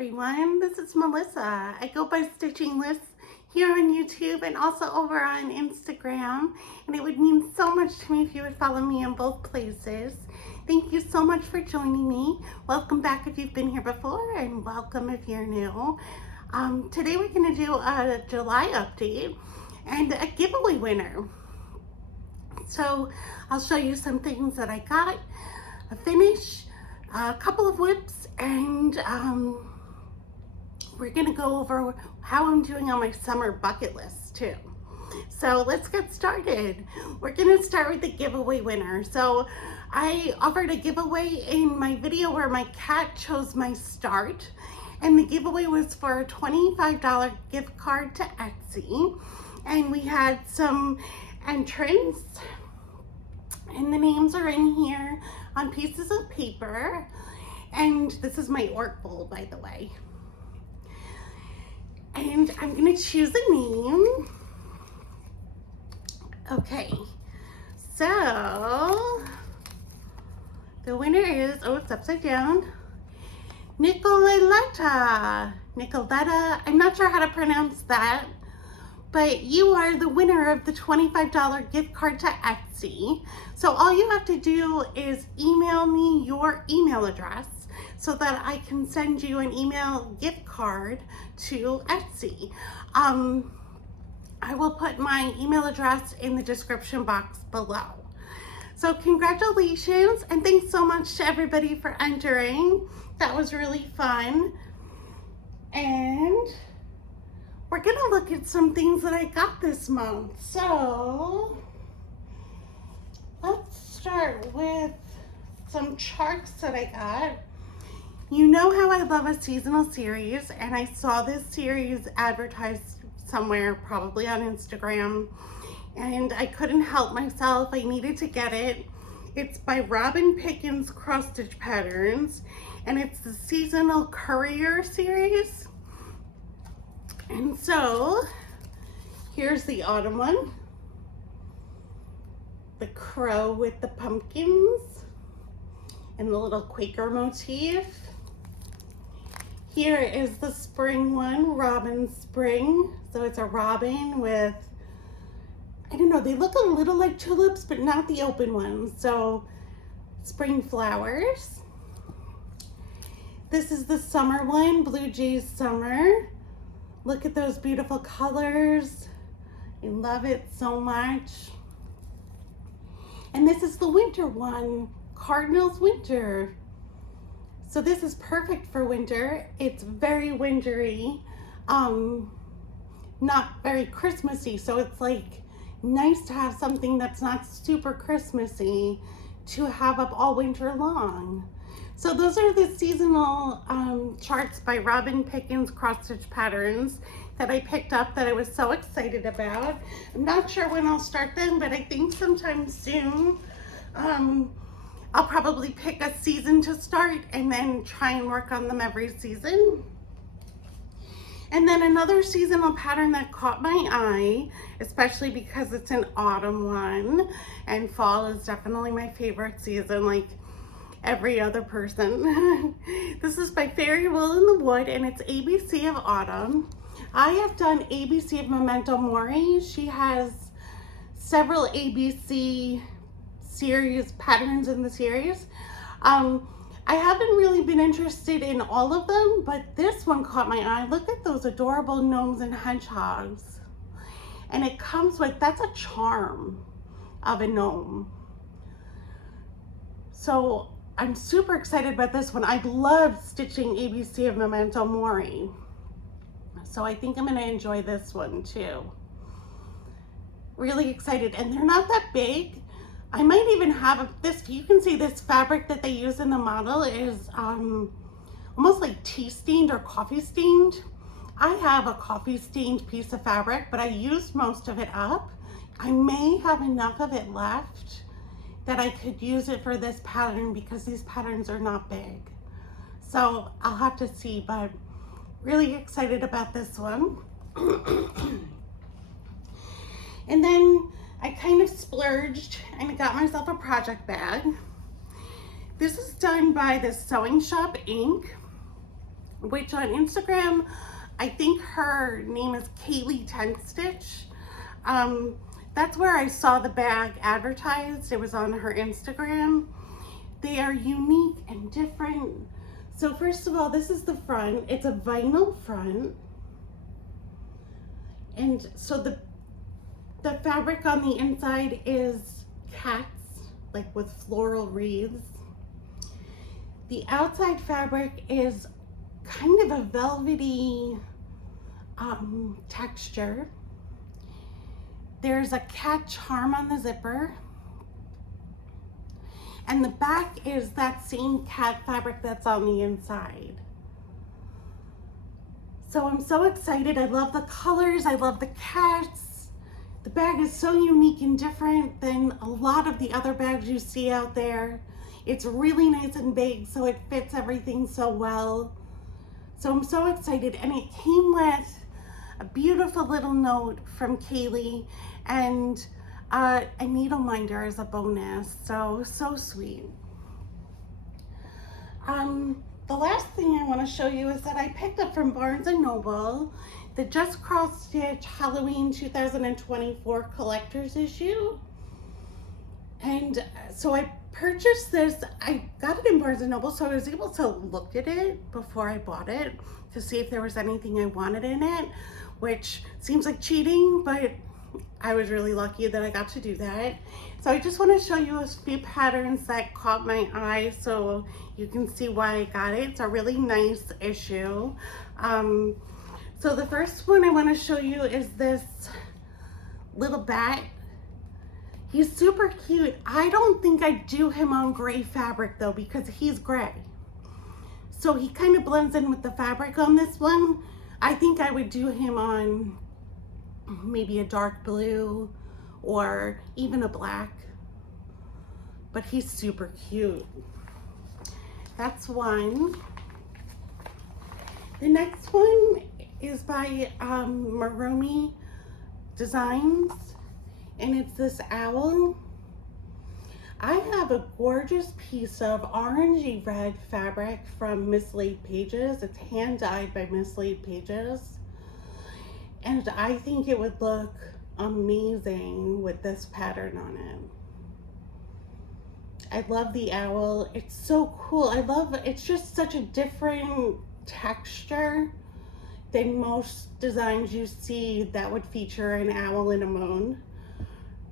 everyone, this is Melissa. I go by Stitching Liz here on YouTube and also over on Instagram, and it would mean so much to me if you would follow me in both places. Thank you so much for joining me. Welcome back if you've been here before, and welcome if you're new. Today we're going to do a July update and a giveaway winner. So I'll show you some things that I got, a finish, a couple of whips, and we're gonna go over how I'm doing on my summer bucket list too. So let's get started. We're gonna start with the giveaway winner. So I offered a giveaway in my video where my cat chose my start, and the giveaway was for a $25 gift card to Etsy. And we had some entrants, and the names are in here on pieces of paper. And this is my orc bowl, by the way. And I'm gonna choose a name. Okay, so the winner is, oh, it's upside down, Nicoletta. I'm not sure how to pronounce that, but you are the winner of the $25 gift card to Etsy. So all you have to do is email me your email address so that I can send you an email gift card to Etsy. I will put my email address in the description box below. So congratulations, and thanks so much to everybody for entering. That was really fun. And we're gonna look at some things that I got this month. So let's start with some charts that I got. You know how I love a seasonal series, and I saw this series advertised somewhere, probably on Instagram, and I couldn't help myself. I needed to get it. It's by Robin Pickens Cross Stitch Patterns, and it's the seasonal courier series. And so here's the autumn one, the crow with the pumpkins and the little Quaker motif. Here is the spring one, Robin Spring. So it's a robin with, I don't know, they look a little like tulips, but not the open ones. So spring flowers. This is the summer one, Blue Jays Summer. Look at those beautiful colors. I love it so much. And this is the winter one, Cardinals Winter. So this is perfect for winter. It's very wintry, not very Christmassy. So it's like nice to have something that's not super Christmassy to have up all winter long. So those are the seasonal charts by Robin Pickens Cross Stitch Patterns that I picked up that I was so excited about. I'm not sure when I'll start them, but I think sometime soon. I'll probably pick a season to start and then try and work on them every season. And then another seasonal pattern that caught my eye, especially because it's an autumn one, and fall is definitely my favorite season, like every other person. This is by Fairy Will in the Wood, and it's ABC of Autumn. I have done ABC of Memento Mori. She has several ABC series patterns in the series. I haven't really been interested in all of them, but this one caught my eye. Look at those adorable gnomes and hedgehogs. And it comes with, that's a charm of a gnome. So I'm super excited about this one. I love stitching ABC of Memento Mori. So I think I'm gonna enjoy this one too. Really excited, and they're not that big. I might even have this, you can see this fabric that they use in the model is almost like tea stained or coffee stained. I have a coffee stained piece of fabric, but I used most of it up. I may have enough of it left that I could use it for this pattern because these patterns are not big. So I'll have to see, but really excited about this one. And then I kind of splurged and got myself a project bag. This is done by the Sewing Shop Inc. which on Instagram, I think her name is Kaylee Tent Stitch. That's where I saw the bag advertised. It was on her Instagram. They are unique and different. So first of all, this is the front. It's a vinyl front. And so the fabric on the inside is cats, like with floral wreaths. The outside fabric is kind of a velvety texture. There's a cat charm on the zipper. And the back is that same cat fabric that's on the inside. So I'm so excited. I love the colors. I love the cats. The bag is so unique and different than a lot of the other bags you see out there. It's really nice and big, so it fits everything so well. So I'm so excited. And it came with a beautiful little note from Kaylee and a needle minder as a bonus. So sweet. The last thing I want to show you is that I picked up from Barnes & Noble the Just Cross Stitch Halloween 2024 collector's issue. And so I purchased this. I got it in Barnes & Noble, so I was able to look at it before I bought it to see if there was anything I wanted in it, which seems like cheating, but I was really lucky that I got to do that. So I just want to show you a few patterns that caught my eye so you can see why I got it. It's a really nice issue. So the first one I want to show you is this little bat. He's super cute. I don't think I'd do him on gray fabric though, because he's gray. So he kind of blends in with the fabric on this one. I think I would do him on maybe a dark blue or even a black, but he's super cute. That's one. The next one is by Marumi Designs, and it's this owl. I have a gorgeous piece of orangey red fabric from Miss Laid Pages. It's hand dyed by Miss Laid Pages. And I think it would look amazing with this pattern on it. I love the owl. It's so cool. I love it. It's just such a different texture than most designs you see that would feature an owl and a moon.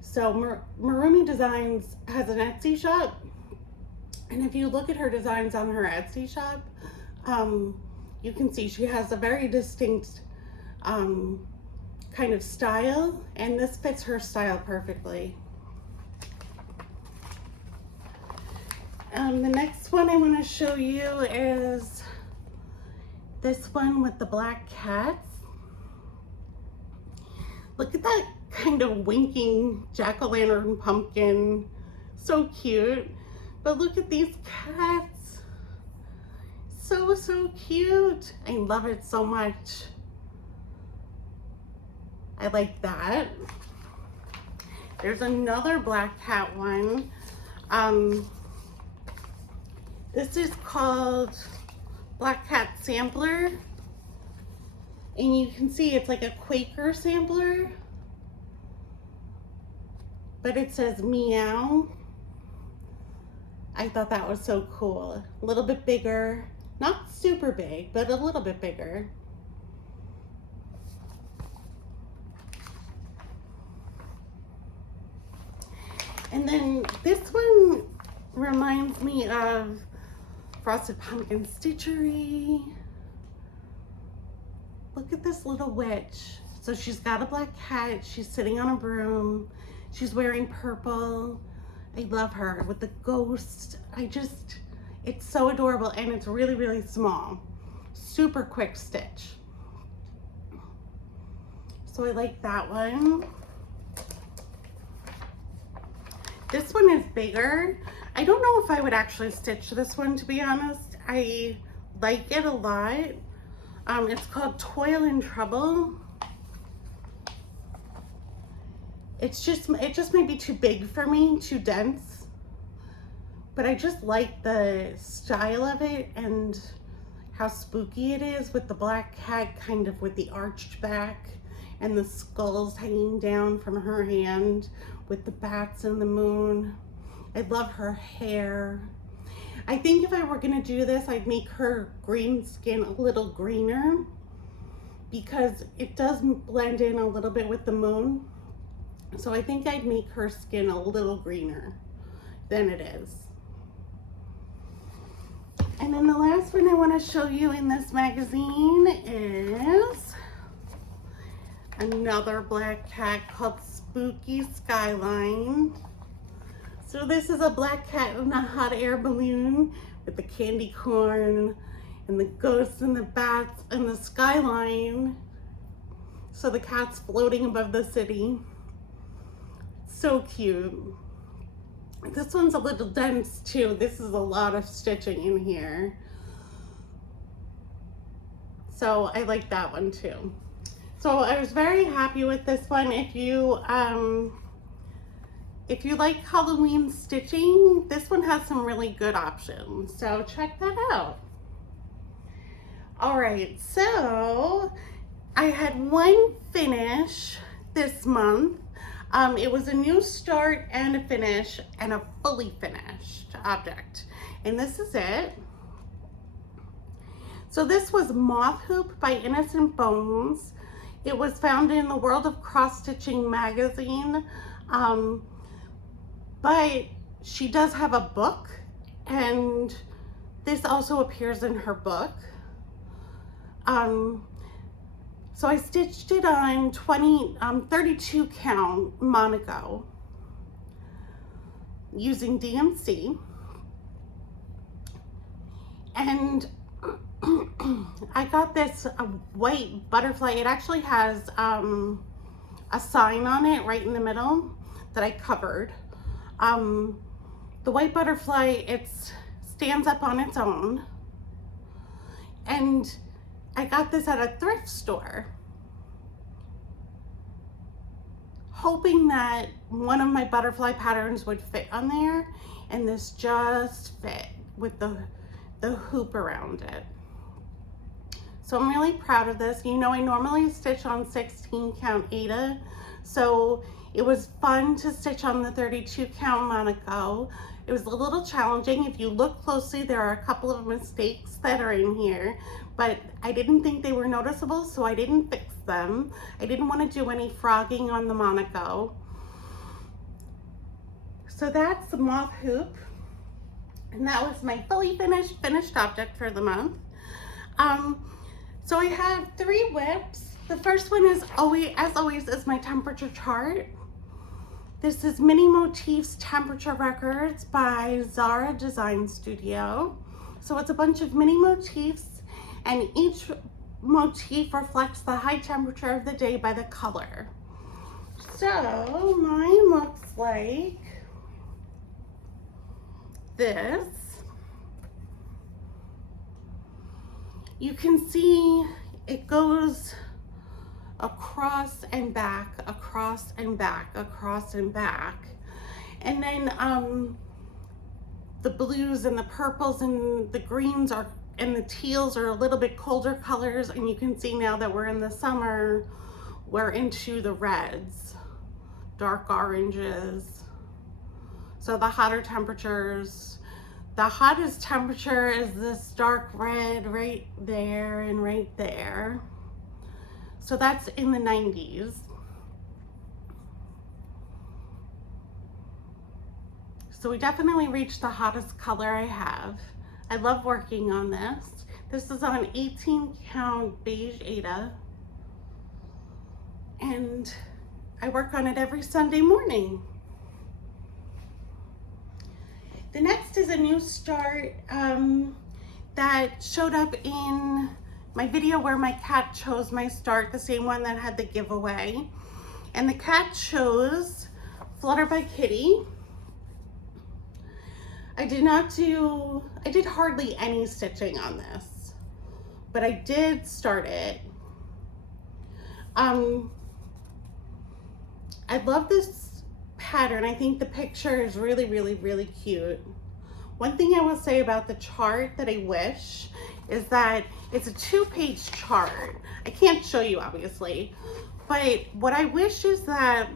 So Marumi Designs has an Etsy shop. And if you look at her designs on her Etsy shop, you can see she has a very distinct kind of style, and this fits her style perfectly. The next one I want to show you is this one with the black cats. Look at that kind of winking jack-o'-lantern pumpkin. So cute. But look at these cats. So cute. I love it so much. I like that. There's another black cat one. This is called Black Cat Sampler. And you can see it's like a Quaker sampler. But it says meow. I thought that was so cool. A little bit bigger. Not super big, but a little bit bigger. And then this one reminds me of Frosted Pumpkin Stitchery. Look at this little witch. So she's got a black cat. She's sitting on a broom. She's wearing purple. I love her with the ghost. It's so adorable, and it's really small. Super quick stitch. So I like that one. This one is bigger. I don't know if I would actually stitch this one, to be honest. I like it a lot. It's called Toil and Trouble. It just may be too big for me, too dense. But I just like the style of it, and how spooky it is with the black cat kind of with the arched back and the skulls hanging down from her hand with the bats and the moon. I love her hair. I think if I were gonna do this, I'd make her green skin a little greener because it does blend in a little bit with the moon. So I think I'd make her skin a little greener than it is. And then the last one I want to show you in this magazine is another black cat called Spooky Skyline. So this is a black cat in a hot air balloon with the candy corn and the ghosts and the bats and the skyline. So the cat's floating above the city. So cute. This one's a little dense too. This is a lot of stitching in here. So I like that one too. So I was very happy with this one. If you like Halloween stitching, this one has some really good options. So check that out. All right, so I had one finish this month. It was a new start and a finish and a fully finished object. And this is it. So this was Moth Hoop by Innocent Bones. It was found in the World of Cross Stitching magazine. But she does have a book, and this also appears in her book. So I stitched it on 32 count Monaco using DMC. And I got this white butterfly. It actually has a sign on it right in the middle that I covered. The white butterfly, it stands up on its own. And I got this at a thrift store, hoping that one of my butterfly patterns would fit on there, and this just fit with the hoop around it. So I'm really proud of this. You know, I normally stitch on 16 count Aida, so it was fun to stitch on the 32 count Monaco. It was a little challenging. If you look closely, there are a couple of mistakes that are in here, but I didn't think they were noticeable, so I didn't fix them. I didn't want to do any frogging on the Monaco. So that's the Moth Hoop, and that was my fully finished object for the month. So I have 3 whips. The first one is as always is my temperature chart. This is Mini Motifs Temperature Records by Zara Design Studio. So it's a bunch of mini motifs, and each motif reflects the high temperature of the day by the color. So mine looks like this. You can see it goes across and back, across and back, across and back. And then the blues and the purples and the greens and the teals are a little bit colder colors, and you can see now that we're in the summer, we're into the reds, dark oranges. So the hotter temperatures, the hottest temperature is this dark red right there and right there. So that's in the 90s. So we definitely reached the hottest color I have. I love working on this. This is on 18 count beige Aida. And I work on it every Sunday morning. The next is a new start that showed up in my video where my cat chose my start, the same one that had the giveaway. And the cat chose Flutter by Kitty. I did hardly any stitching on this, but I did start it. I love this pattern. I think the picture is really, really, really cute. One thing I will say about the chart that I wish is that it's a 2-page chart. I can't show you obviously, but what I wish is that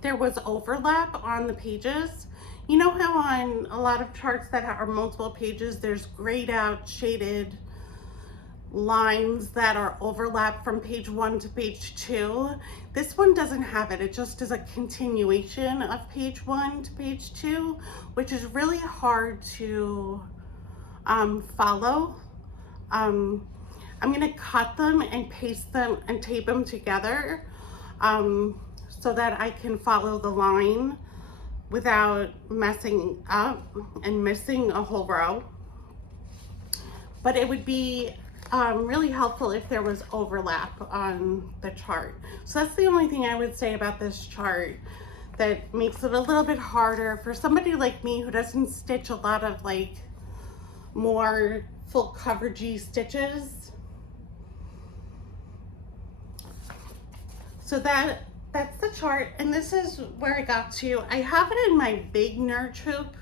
there was overlap on the pages. You know how on a lot of charts that are multiple pages, there's grayed out, shaded lines that are overlap from page 1 to page 2. This one doesn't have it. It just is a continuation of page 1 to page 2, which is really hard to follow. I'm gonna cut them and paste them and tape them together so that I can follow the line without messing up and missing a whole row. But it would be really helpful if there was overlap on the chart. So that's the only thing I would say about this chart that makes it a little bit harder for somebody like me who doesn't stitch a lot of like more full coveragey stitches. So that's the chart, and this is where I got to. I have it in my big nerd hoop.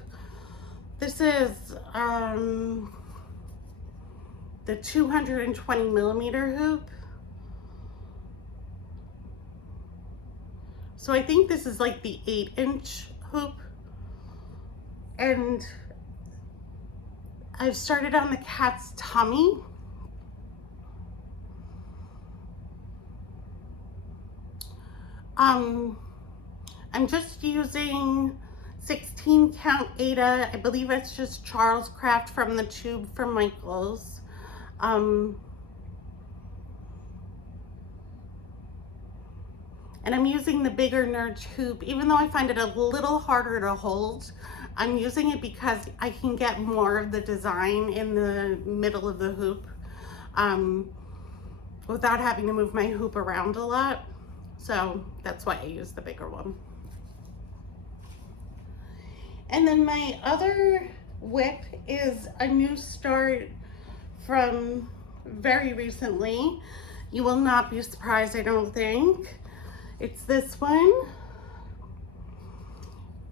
This is the 220 millimeter hoop. So I think this is like the 8-inch hoop, and I've started on the cat's tummy. I'm just using 16 count Aida. I believe it's just Charles Craft from the tube from Michaels. And I'm using the bigger nerd hoop, even though I find it a little harder to hold. I'm using it because I can get more of the design in the middle of the hoop without having to move my hoop around a lot. So that's why I use the bigger one. And then my other whip is a new start from very recently. You will not be surprised, I don't think. It's this one,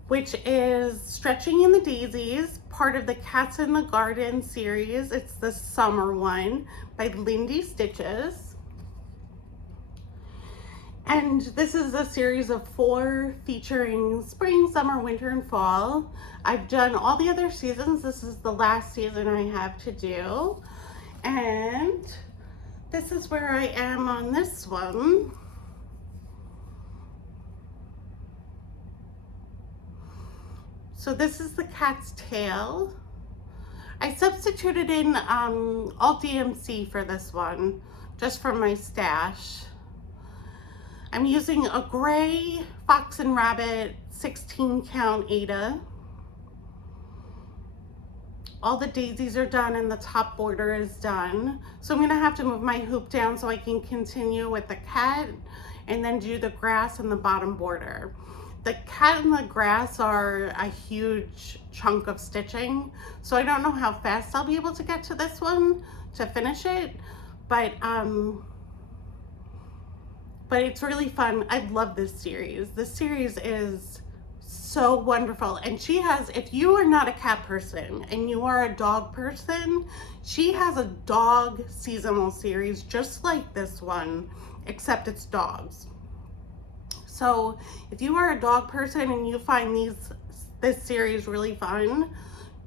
which is Stretching in the Daisies, part of the Cats in the Garden series. It's the summer one by Lindy Stitches. And this is a series of 4 featuring spring, summer, winter, and fall. I've done all the other seasons. This is the last season I have to do. And this is where I am on this one. So this is the cat's tail. I substituted in Alt DMC for this one, just from my stash. I'm using a gray Fox and Rabbit 16 count Aida. All the daisies are done and the top border is done. So I'm gonna have to move my hoop down so I can continue with the cat and then do the grass and the bottom border. The cat and the grass are a huge chunk of stitching, so I don't know how fast I'll be able to get to this one to finish it, but it's really fun. I love this series. This series is so wonderful. And she has, if you are not a cat person and you are a dog person, she has a dog seasonal series just like this one, except it's dogs. So if you are a dog person and you find this series really fun,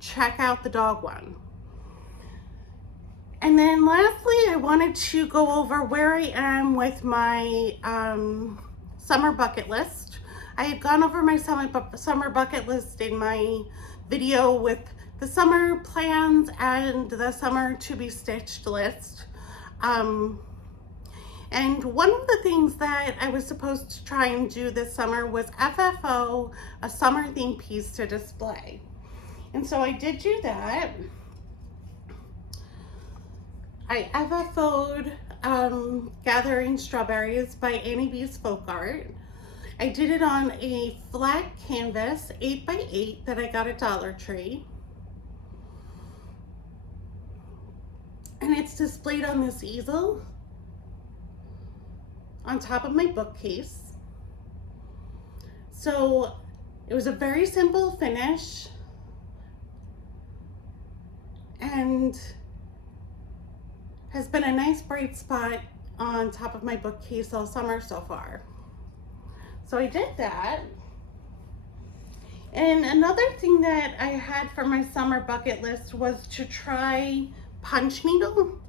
check out the dog one. And then lastly, I wanted to go over where I am with my summer bucket list. I had gone over my summer bucket list in my video with the summer plans and the summer to be stitched list. And one of the things that I was supposed to try and do this summer was FFO, a summer themed piece to display. And so I did do that. I FFO'd Gathering Strawberries by Annie B's Folk Art. I did it on a flat canvas, 8x8, that I got at Dollar Tree. And it's displayed on this easel on top of my bookcase. So it was a very simple finish, and has been a nice bright spot on top of my bookcase all summer so far. So I did that. And another thing that I had for my summer bucket list was to try punch needle.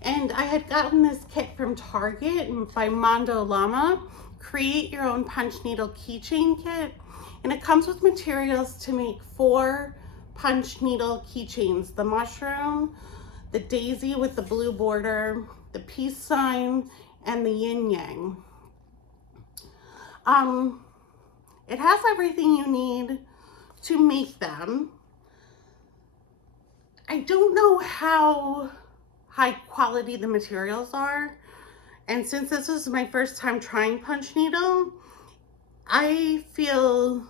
And I had gotten this kit from Target by Mondo Llama, Create Your Own Punch Needle Keychain Kit. And it comes with materials to make 4 punch needle keychains: the mushroom, the daisy with the blue border, the peace sign, and the yin yang. It has everything you need to make them. I don't know how high quality the materials are, and since this is my first time trying punch needle, I feel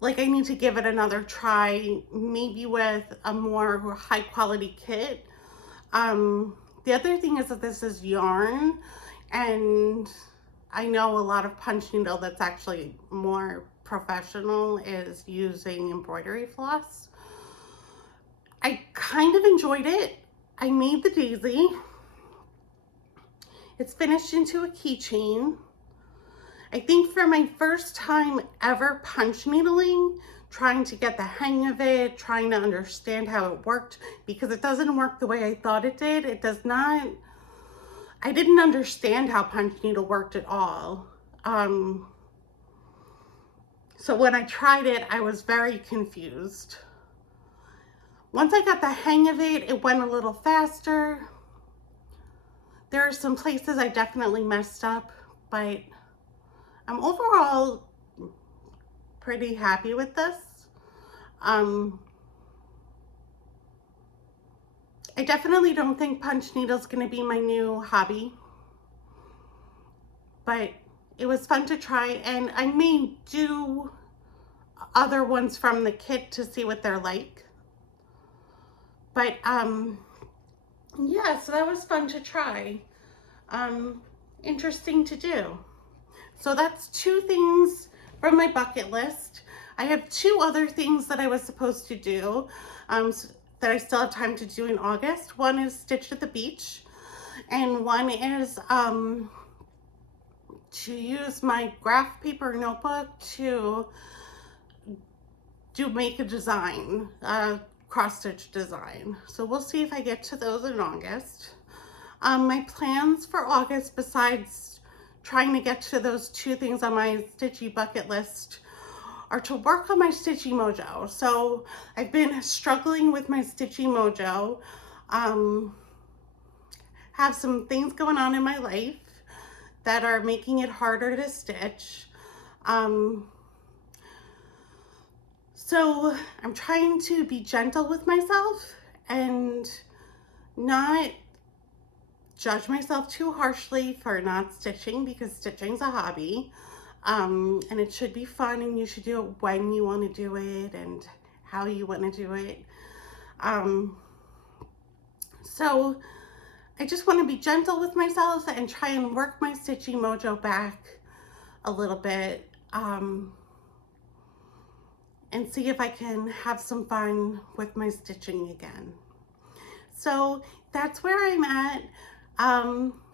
like I need to give it another try, maybe with a more high quality kit. The other thing is that this is yarn, and I know a lot of punch needle that's actually more professional is using embroidery floss. I kind of enjoyed it. I made the daisy. It's finished into a keychain. I think for my first time ever punch needling, trying to get the hang of it, trying to understand how it worked, because it doesn't work the way I thought it did. It does not. I didn't understand how punch needle worked at all. So when I tried it, I was very confused. Once I got the hang of it, it went a little faster. There are some places I definitely messed up, but I'm overall pretty happy with this. I definitely don't think punch needle is going to be my new hobby, but it was fun to try, and I may do other ones from the kit to see what they're like. But yeah, so that was fun to try. Interesting to do. So that's 2 things from my bucket list. I have 2 other things that I was supposed to do that I still have time to do in August. One is Stitch at the Beach, and one is to use my graph paper notebook to make a design, cross-stitch design. So we'll see if I get to those in August. My plans for August, besides trying to get to those 2 things on my Stitchy bucket list, are to work on my Stitchy Mojo. So I've been struggling with my Stitchy Mojo. Have some things going on in my life that are making it harder to stitch. So I'm trying to be gentle with myself and not judge myself too harshly for not stitching, because stitching's a hobby, and it should be fun, and you should do it when you want to do it and how you want to do it. So I just want to be gentle with myself and try and work my Stitchy Mojo back a little bit, and see if I can have some fun with my stitching again. So that's where I'm at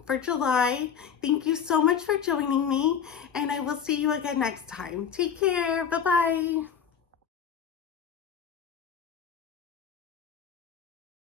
for July. Thank you so much for joining me, and I will see you again next time. Take care. Bye-bye.